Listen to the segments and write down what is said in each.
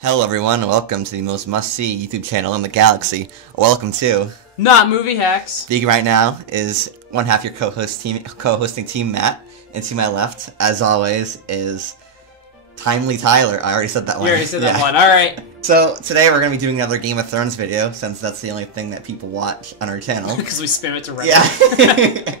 Hello everyone, welcome to the most must-see YouTube channel in the galaxy. Welcome to NotMovieHacks. Speaking right now is one half your co-hosting team Matt, and to my left, as always, is Timely Tyler. I already said that one. You already said that one. All right. So today we're gonna be doing another Game of Thrones video, since that's the only thing that people watch on our channel. Because we spam it to Reddit.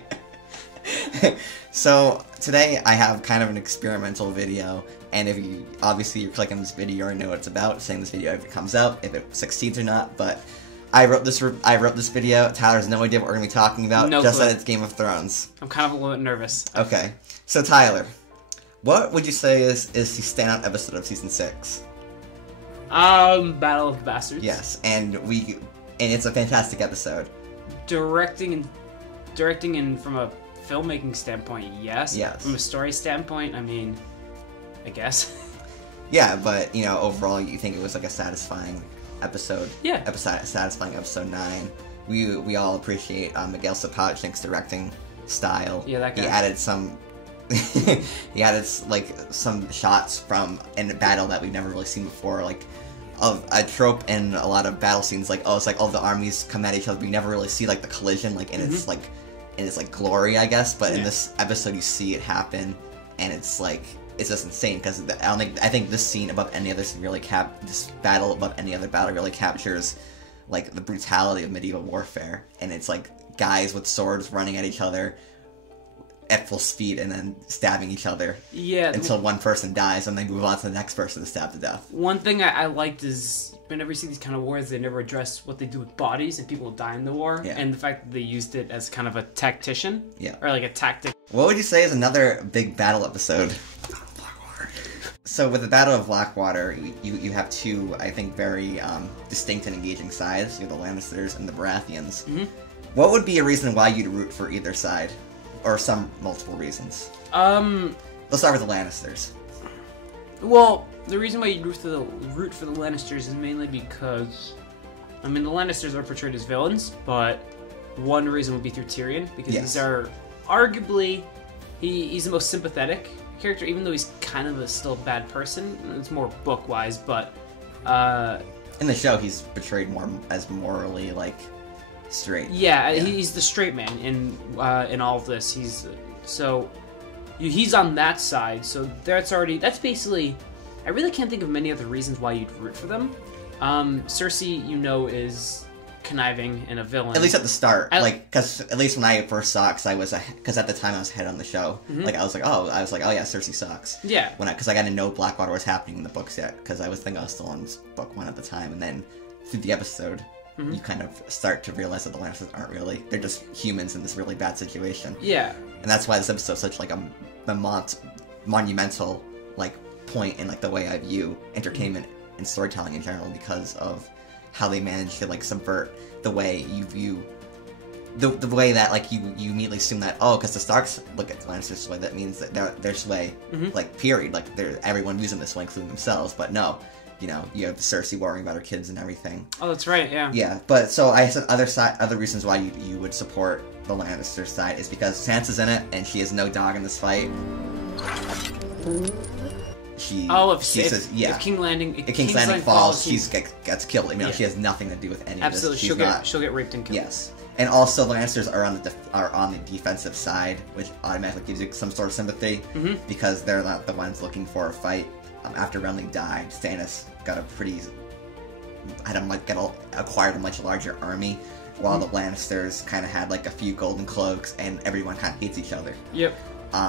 Yeah. So today I have kind of an experimental video, and if you obviously you're clicking this video, you already know what it's about. Saying this video if it comes out, if it succeeds or not. But I wrote this video. Tyler has no idea what we're gonna be talking about. No just clue. that it's Game of Thrones. I'm kind of a little bit nervous. Okay. So Tyler, what would you say is the standout episode of season 6? Battle of the Bastards. Yes, and it's a fantastic episode. Directing and from a filmmaking standpoint, yes. Yes. From a story standpoint, I mean, I guess. Yeah, but you know, overall, you think it was like a satisfying episode. Yeah. Satisfying episode 9. We all appreciate Miguel Sapochnik's directing style. Yeah, that guy. He added some. He added like some shots from in a battle that we've never really seen before, like of a trope in a lot of battle scenes. Like, oh, it's like all the armies come at each other, but you never really see like the collision, like in its like glory, I guess. But in this episode, you see it happen, and it's like it's just insane because I think this scene above any other scene really this battle above any other battle really captures like the brutality of medieval warfare, and it's like guys with swords running at each other at full speed and then stabbing each other until one person dies and they move on to the next person to stab to death. One thing I liked is whenever you see these kind of wars, they never address what they do with bodies and people die in the war, and the fact that they used it as kind of a tactician, or like a tactic. What would you say is another big battle episode? So with the Battle of Blackwater, you have two, I think, very distinct and engaging sides. You have the Lannisters and the Baratheons. What would be a reason why you'd root for either side? Or some multiple reasons. Let's start with the Lannisters. Well, the reason why you root for the Lannisters is mainly because, I mean, the Lannisters are portrayed as villains, but one reason would be through Tyrion, because these are arguably he's the most sympathetic character, even though he's kind of still a bad person. It's more book-wise, but in the show, he's portrayed more as morally straight. Yeah, he's the straight man in all of this. He's on that side, so that's basically. I really can't think of many other reasons why you'd root for them. Cersei, is conniving and a villain. At least at the start, because at least when I first saw it, because at the time I was ahead on the show, I was like, oh yeah, Cersei sucks. Yeah. Because I didn't know Blackwater was happening in the books yet, because I was still on book 1 at the time, and then through the episode. You kind of start to realize that the Lannisters aren't really. They're just humans in this really bad situation. Yeah. And that's why this episode is such a monumental point in the way I view entertainment and storytelling in general, because of how they manage to subvert the way you view the way that you immediately assume that because the Starks look at the Lannisters this way, that means that their sway period, everyone views them this way, including themselves. But no. You have Cersei worrying about her kids and everything. Oh, that's right, yeah. Yeah, but so I said other reasons why you would support the Lannister side is because Sansa's in it, and she has no dog in this fight. If King's Landing falls, she gets killed. She has nothing to do with any of this. Absolutely, she'll get raped and killed. Yes. And also, the Lannisters are on the defensive side, which automatically gives you some sort of sympathy, because they're not the ones looking for a fight. After Renly died, Stannis acquired a much larger army, while the Lannisters kind of had a few golden cloaks, and everyone kind of hates each other. Yep.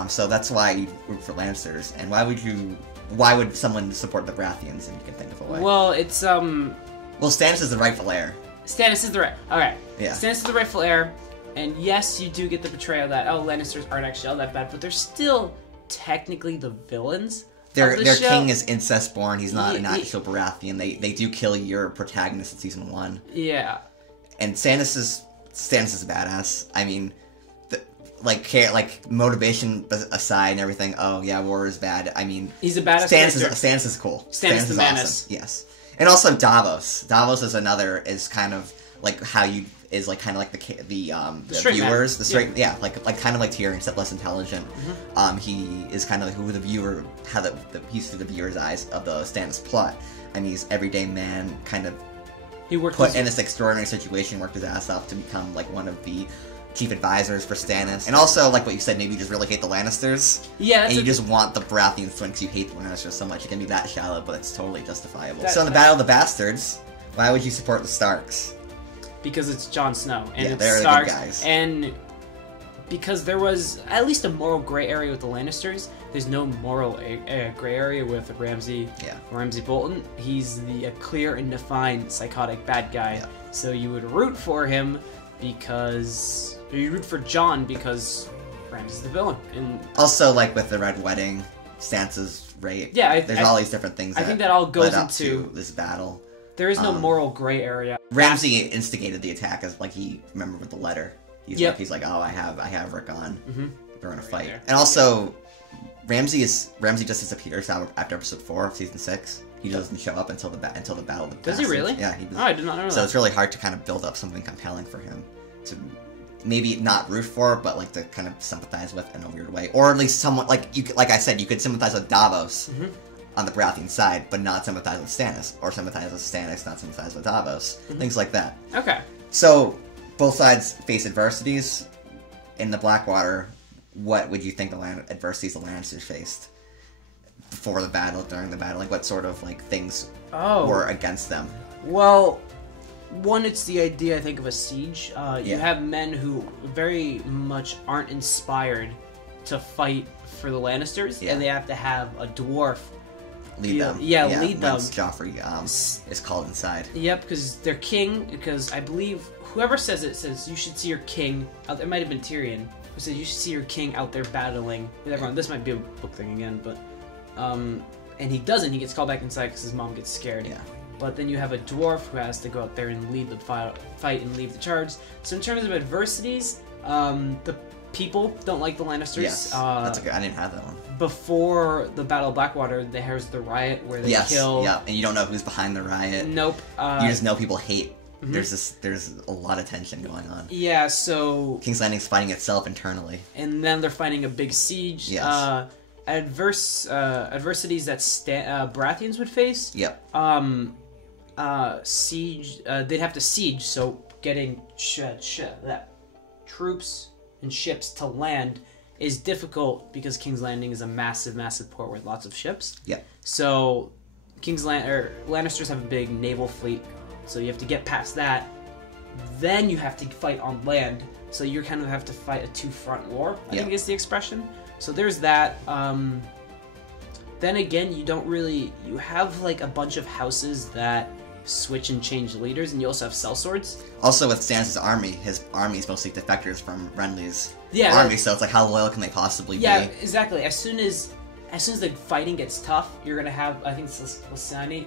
So that's why you root for Lannisters. And why would someone support the Baratheons, if you can think of a way? Well, it's Well, Stannis is the rightful heir. Stannis is the alright. Yeah. Stannis is the rightful heir, and yes, you do get the portrayal that Lannisters aren't actually all that bad, but they're still technically the villains. Their king is incest-born. He's not an actual Baratheon. They do kill your protagonist in season 1. Yeah. And Stannis is a badass. I mean, motivation aside and everything. Oh yeah, war is bad. I mean, he's a badass. Stannis is cool. Stannis is awesome. Yes. And also Davos. Davos is kind of how you. Is kind of the viewers, the straight, kind of like Tyrion, except less intelligent. He is kind of who the viewer, he's through the viewer's eyes of the Stannis plot. and he's everyday man, kind of put in this extraordinary situation, worked his ass off to become like one of the chief advisors for Stannis. And also, like what you said, maybe you just really hate the Lannisters. Yeah, and you just want the Baratheons to win because you hate the Lannisters so much. It can be that shallow, but it's totally justifiable. So in the Battle of the Bastards, why would you support the Starks? Because it's Jon Snow, and it's they're Starks, the good guys. And because there was at least a moral gray area with the Lannisters, there's no moral gray area with Ramsay. Yeah. Ramsay Bolton. He's a clear and defined psychotic bad guy. Yeah. So you would root for him because you root for Jon because Ramsay's the villain. And also, like with the Red Wedding, Sansa's rape. Yeah, there's all these different things. I think that all goes into this battle. There is no moral gray area. Ramsay instigated the attack, as like he remember with the letter. He's like, oh, I have Rick on. We're gonna fight. And also, Ramsay just disappears after episode 4 of season 6. He doesn't show up until the Battle of the Bastards. Does he really? Yeah, he does. Oh, I did not know that. So it's really hard to kind of build up something compelling for him to maybe not root for, but like to kind of sympathize with in a weird way, or at least someone like I said, you could sympathize with Davos on the Baratheon side, but not sympathize with Stannis, or sympathize with Stannis, not sympathize with Davos. Things like that. Okay. So both sides face adversities. In the Blackwater, what would you think the adversities the Lannisters faced before the battle, during the battle? Like what sort of like things were against them? Well, one, it's the idea, I think, of a siege. You have men who very much aren't inspired to fight for the Lannisters, and they have to have a dwarf lead them. Yeah, lead them. Once Joffrey is called inside. Yep, because their king, because I believe whoever says you should see your king out there. It might have been Tyrion who said you should see your king out there battling with everyone. This might be a book thing again, but and he doesn't. He gets called back inside because his mom gets scared. Yeah. But then you have a dwarf who has to go out there and lead the fight and lead the charge. So in terms of adversities, the people don't like the Lannisters. Yes, that's a good. I didn't have that one. Before the Battle of Blackwater, there's the riot where they kill. Yeah, and you don't know who's behind the riot. Nope. You just know people hate. There's a lot of tension going on. Yeah, so King's Landing's fighting itself internally, and then they're fighting a big siege. Yes. Adversities that Baratheons would face. Yep. Siege. They'd have to siege, so getting troops and ships to land is difficult because King's Landing is a massive, massive port with lots of ships. Yep. So Lannisters have a big naval fleet, so you have to get past that. Then you have to fight on land, so you kind of have to fight a two-front war, I think is the expression. So there's that. Then again, you have like a bunch of houses that switch and change leaders, and you also have sellswords. Also with Stannis' army, his army is mostly defectors from Renly's Yeah, army, so it's like, how loyal can they possibly be? Yeah, exactly. As soon as the fighting gets tough, you're gonna have, I think it's Lyseni.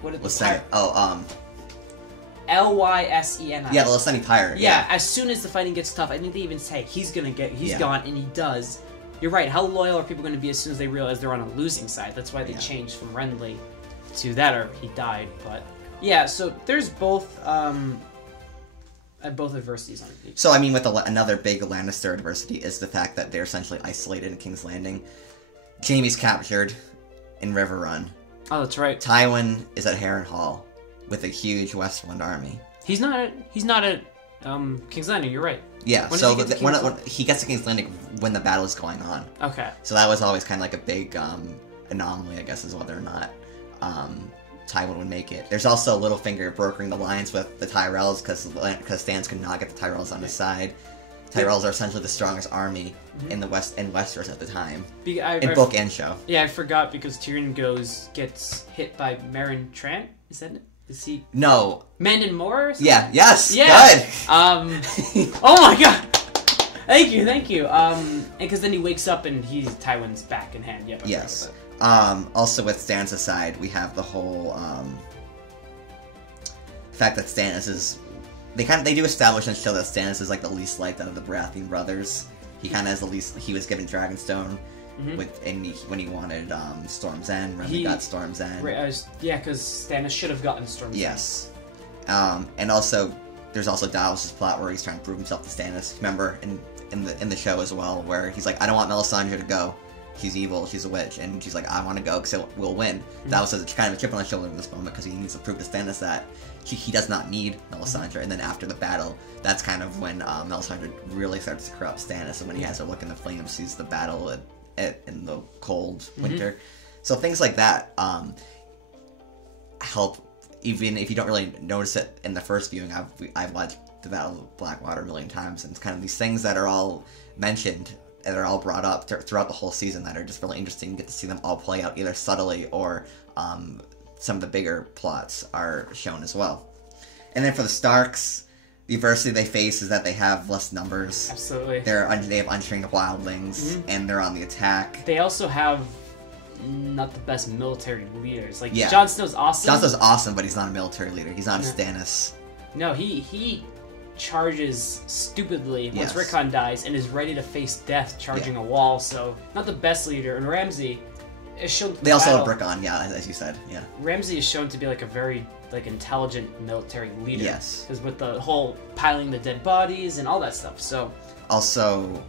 What is Lyseni? Lyseni. Yeah, the Lyseni pirate. Yeah, as soon as the fighting gets tough, I think they even say he's gone, and he does. You're right. How loyal are people going to be as soon as they realize they're on a losing side? That's why they changed from Renly to that, or he died. But yeah, so there's both adversities on each. So I mean, with another big Lannister adversity is the fact that they're essentially isolated in King's Landing. Jaime's captured in River Run. Oh, that's right. Tywin is at Harrenhal with a huge Westland army. He's not at King's Landing. You're right. Yeah, so when he gets to King's Landing when the battle is going on. Okay. So that was always kind of like a big anomaly, I guess, is whether or not Tywin would make it. There's also Littlefinger brokering the alliance with the Tyrells because Stannis could not get the Tyrells on his side. Tyrells are essentially the strongest army in Westeros at the time, in book and show. Yeah, I forgot because Tyrion gets hit by Meryn Trant. Is that it? Is he? No. Mandon Moore? Yeah. Yes. Yeah. Good. Oh my god. Thank you. And because then he wakes up and Tywin's back in hand. Yep. Yes. Also with Stannis' side, we have the whole fact that Stannis is. They do establish and show that Stannis is like the least liked out of the Baratheon brothers. He kind of has the least. He was given Dragonstone. When he wanted Storm's End, Renly got Storm's End. Yeah, because Stannis should have gotten Storm's End. Yes. And also, there's also Davos' plot where he's trying to prove himself to Stannis. Remember, in the show as well, where he's like, I don't want Melisandre to go. she's evil, she's a witch, and she's like, I want to go because we'll win. That was kind of a chip on his shoulder in this moment because he needs to prove to Stannis that he does not need Melisandre. And then after the battle, that's kind of when Melisandre really starts to corrupt Stannis, and when he has to look in the flames, sees the battle in the cold winter. So things like that help, even if you don't really notice it in the first viewing. I've watched the Battle of Blackwater a million times, and it's kind of these things that are all mentioned and are all brought up throughout the whole season that are just really interesting. You get to see them all play out either subtly or some of the bigger plots are shown as well. And then for the Starks, the adversity they face is that they have less numbers. Absolutely. They have untrained wildlings, and they're on the attack. They also have not the best military leaders. Like, yeah. Jon Snow's awesome. Jon Snow's awesome, but he's not a military leader. He's not a Stannis. No, he charges stupidly once Rickon dies and is ready to face death charging a wall, so not the best leader. And Ramsay is shown to They also have Rickon, as you said, Ramsay is shown to be like a very intelligent military leader. Yes. Because with the whole piling the dead bodies and all that stuff, so... Also,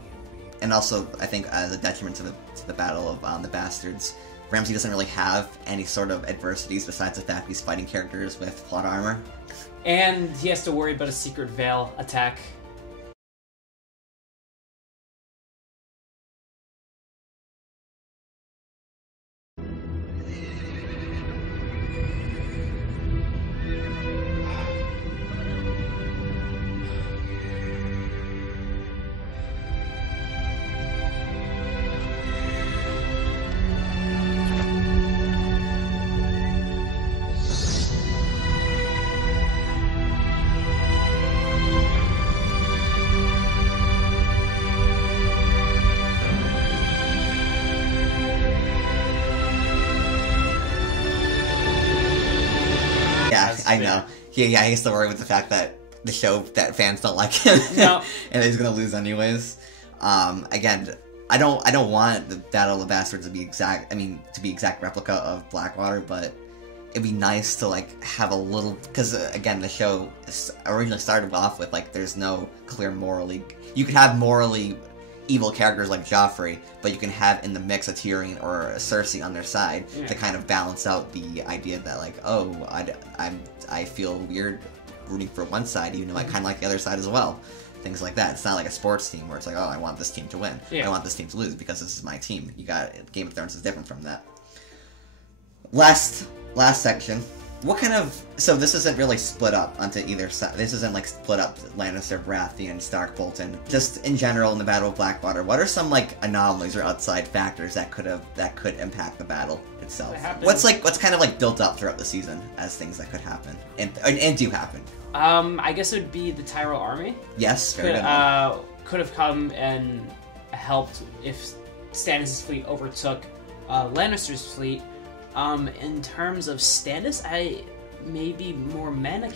I think as a detriment to the Battle of the Bastards, Ramsay doesn't really have any sort of adversities besides the fact he's fighting characters with plot armor. And he has to worry about a secret veil attack. I know. He has to worry with the fact that the show that fans don't like him, and he's gonna lose anyways. Again, I don't want the Battle of the Bastards to be exact. I mean, to be exact replica of Blackwater, but it'd be nice to have a little, because again, the show originally started off with there's no clear morally. You could have morally evil characters like Joffrey, but you can have in the mix a Tyrion or a Cersei on their side to kind of balance out the idea that I feel weird rooting for one side, even though I kind of like the other side as well. Things like that. It's not like a sports team where it's like, oh, I want this team to win. I want this team to lose because this is my team. Game of Thrones is different from that. Last section. What kind of... So this isn't really split up onto either side. This isn't split up Lannister, Baratheon, Stark, Bolton. Just in general in the Battle of Blackwater, what are some anomalies or outside factors that could impact the battle itself? What's kind of built up throughout the season as things that could happen and do happen? I guess it would be the Tyrell army. Yes, could have come and helped if Stannis' fleet overtook Lannister's fleet. In terms of Stannis, maybe more men.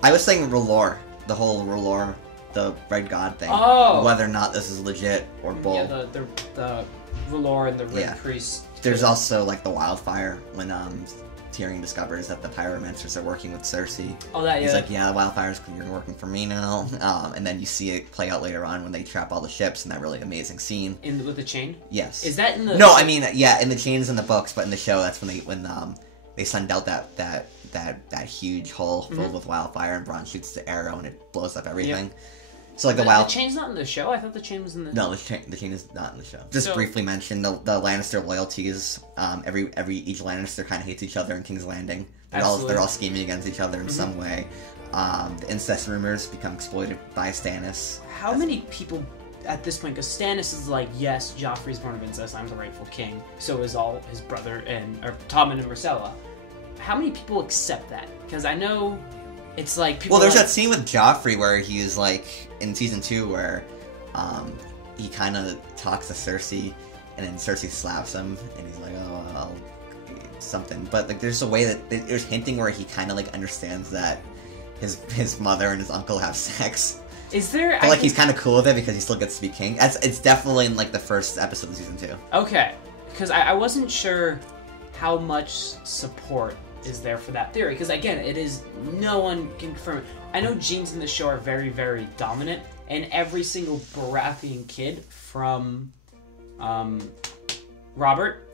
I was saying R'hllor, the whole R'hllor, the Red God thing. Oh, whether or not this is legit or bull. Yeah, the R'hllor and the Red Priest. There's also the wildfire when Tyrion discovers that the pyromancers are working with Cersei. Oh, that, yeah. He's like, yeah, the wildfire's you're working for me now. And then you see it play out later on when they trap all the ships in that really amazing scene. With the chain? Yes. Is that in the... No, I mean, yeah, in the chains in the books, but in the show, that's when they send out that huge hole filled with wildfire, and Bronn shoots the arrow and it blows up everything. Yep. So the chain's not in the show? I thought the chain was in the... No, the chain is not in the show. Just briefly mention the Lannister loyalties. Each Lannister kind of hates each other in King's Landing. They're all scheming against each other in some way. The incest rumors become exploited by Stannis. How many people at this point? Because Stannis is like, yes, Joffrey's born of incest. I'm the rightful king. So is all his brother or Tommen and Myrcella. How many people accept that? Because I know. It's people. Well, there's that scene with Joffrey where he is in season 2 where he kind of talks to Cersei, and then Cersei slaps him, and he's like, "Oh, I'll something." But there's a way that there's hinting where he kind of understands that his mother and his uncle have sex. Is there? But he's kind of cool with it because he still gets to be king. It's definitely in the first episode of season 2. Okay, because I wasn't sure how much support is there for that theory, because again, it is no one can confirm it. I know genes in the show are very, very dominant, and every single Baratheon kid from Robert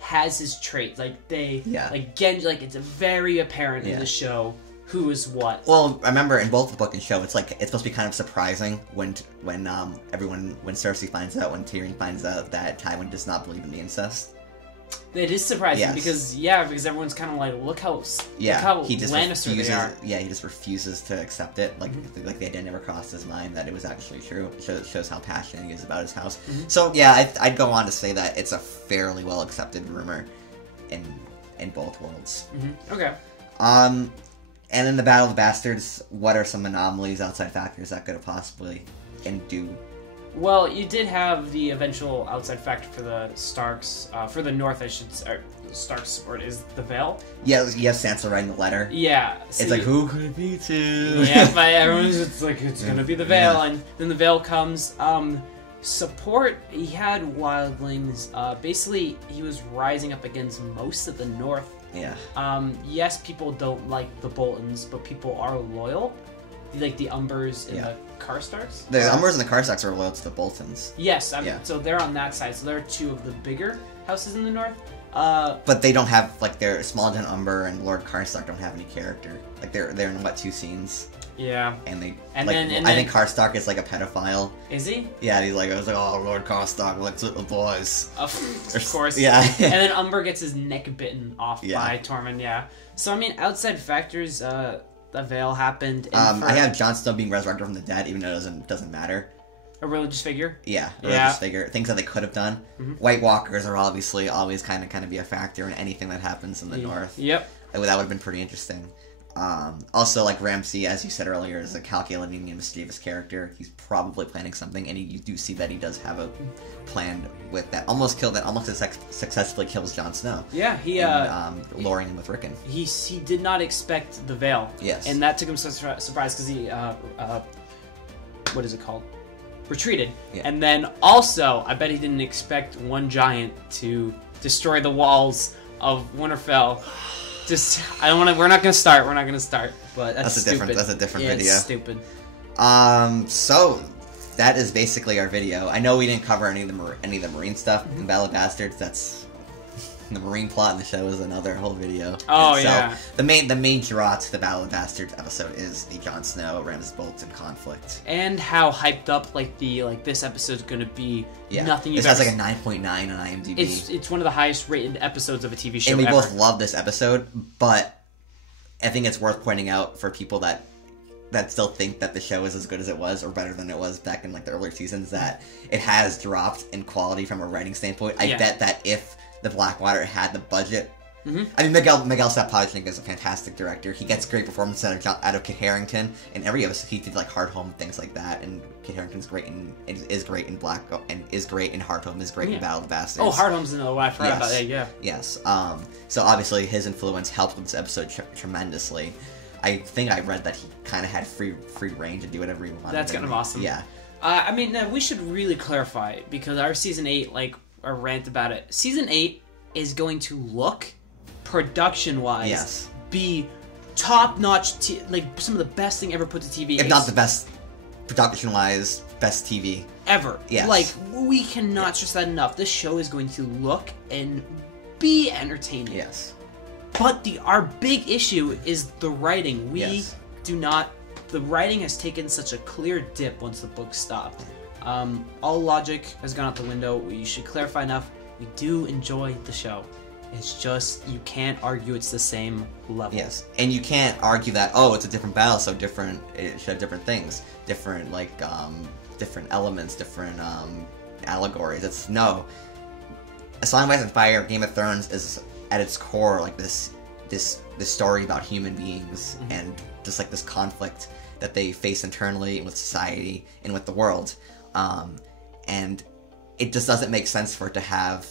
has his traits. Like like Genji, like it's very apparent in the show who is what. Well, I remember in both the book and show, it's like it's supposed to be kind of surprising when Cersei finds out, when Tyrion finds out that Tywin does not believe in the incest. It is surprising because everyone's kind of like, look how Lannister they are. Yeah, he just refuses to accept it. Like like the idea never crossed his mind that it was actually true. It shows how passionate he is about his house. So yeah, I'd go on to say that it's a fairly well accepted rumor in both worlds. Okay. And in the Battle of the Bastards, what are some anomalies, outside factors that could have possibly do? Well, you did have the eventual outside factor for the Starks, for the North, I should say. Stark's support is the Veil. Yeah, Sansa writing the letter. Yeah. It's like, who could it be to? Yeah, but everyone's just like, it's gonna be the Veil, and then the Veil comes. Support, he had wildlings. Basically, he was rising up against most of the North. Yeah. Yes, people don't like the Boltons, but people are loyal. Like the Umbers and the Karstarks. The Umbers and the Karstarks are loyal to the Boltons. Yes, so they're on that side. So they're two of the bigger houses in the North. But they don't have, like, their Small Umber and Lord Karstark don't have any character. Like, they're in, what, 2 scenes? Yeah. And I think Karstark is, like, a pedophile. Is he? Yeah, I was like, oh, Lord Karstark, let's hit the boys. Of course. Yeah. And then Umber gets his neck bitten off by Tormund, So, I mean, outside factors, the Veil happened. I have Jon Snow being resurrected from the dead, even though it doesn't matter. A religious figure? Yeah, religious figure. Things that they could have done. White Walkers are obviously always kind of be a factor in anything that happens in the North. Yep. That would have been pretty interesting. Also, like Ramsay, as you said earlier, is a calculating and mischievous character. He's probably planning something, and you do see that he does have a plan with that. Almost successfully kills Jon Snow. Yeah, he luring him with Rickon. He did not expect the Veil. Yes. And that took him so surprised because he what is it called? Retreated. Yeah. And then also, I bet he didn't expect one giant to destroy the walls of Winterfell. We're not gonna start. But that's stupid. That's a different video. It's stupid. So that is basically our video. I know we didn't cover any of the Marine stuff in Battle of Bastards. That's the Marine plot in the show is another whole video. Oh yeah. The main draw to the Battle of Bastards episode is the Jon Snow Ramsay Bolton conflict, and how hyped up this episode's gonna be. Yeah. Nothing. This has like a 9.9 on IMDb. It's one of the highest rated episodes of a TV show. And we both love this episode, but I think it's worth pointing out for people that still think that the show is as good as it was or better than it was back in like the earlier seasons, that it has dropped in quality from a writing standpoint. I bet that if the Blackwater had the budget, I mean, Miguel Sapochnik is a fantastic director. He gets great performance out of Kit Harington. In every episode, he did like Hard Home, things like that. And Kit Harington's great is great in is great in Hard Home, is great in Battle of the Bastards. Oh, Hard Home's another one I forgot about that. Yeah. Yes. So obviously his influence helped with this episode tremendously. I think I read that he kind of had free reign to do whatever he wanted. That's kind of awesome. Yeah. I mean, we should really clarify, because our season 8, our rant about it. Season 8 is going to look, production-wise, be top-notch, some of the best thing ever put to TV. If not the best, production-wise, best TV. Ever. Yes. We cannot stress that enough. This show is going to look and be entertaining. Yes. But our big issue is the writing. The writing has taken such a clear dip once the book stopped. All logic has gone out the window. We should clarify enough. We do enjoy the show. It's just, you can't argue it's the same level. Yes, and you can't argue that, it's a different battle, so different, it should have different things. Different, different elements, different, allegories. It's, no. A Song of Ice and Fire, Game of Thrones is, at its core, this story about human beings, and just, this conflict that they face internally with society and with the world. And it just doesn't make sense for it to have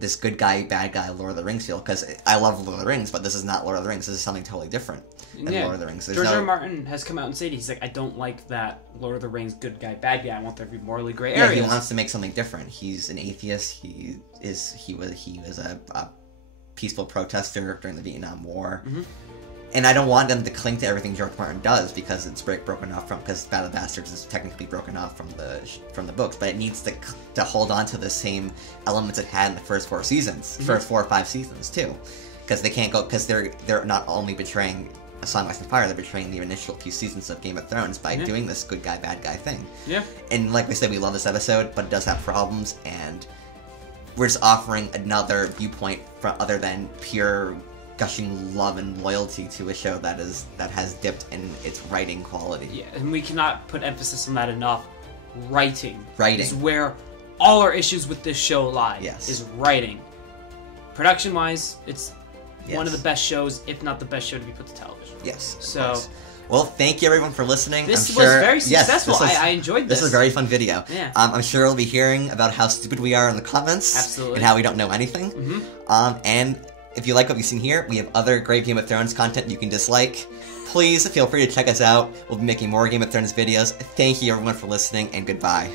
this good guy, bad guy Lord of the Rings feel, because I love Lord of the Rings, but this is not Lord of the Rings. This is something totally different than Lord of the Rings. George R. R. Martin has come out and said, he's like, I don't like that Lord of the Rings good guy, bad guy. I want there to be morally gray areas. Yeah, he wants to make something different. He's an atheist. He was a peaceful protester during the Vietnam War. And I don't want them to cling to everything George Martin does because it's broken off from, because Battle of Bastards is technically broken off from the books, but it needs to hold on to the same elements it had in the first 4 seasons, first 4 or 5 seasons too, because they can't go, because they're not only betraying A Song of Ice and Fire, they're betraying the initial few seasons of Game of Thrones by doing this good guy bad guy thing. Yeah. And like we said, we love this episode, but it does have problems, and we're just offering another viewpoint from other than pure gushing love and loyalty to a show that has dipped in its writing quality. Yeah, and we cannot put emphasis on that enough. Writing is where all our issues with this show lie. Yes. Is writing. Production-wise, it's one of the best shows, if not the best show to be put to television. Yes. So, well, thank you everyone for listening. This was very successful. I enjoyed this. This was a very fun video. Yeah. I'm sure we'll be hearing about how stupid we are in the comments. Absolutely. And how we don't know anything. And if you like what we've seen here, we have other great Game of Thrones content you can dislike. Please feel free to check us out. We'll be making more Game of Thrones videos. Thank you everyone for listening, and goodbye.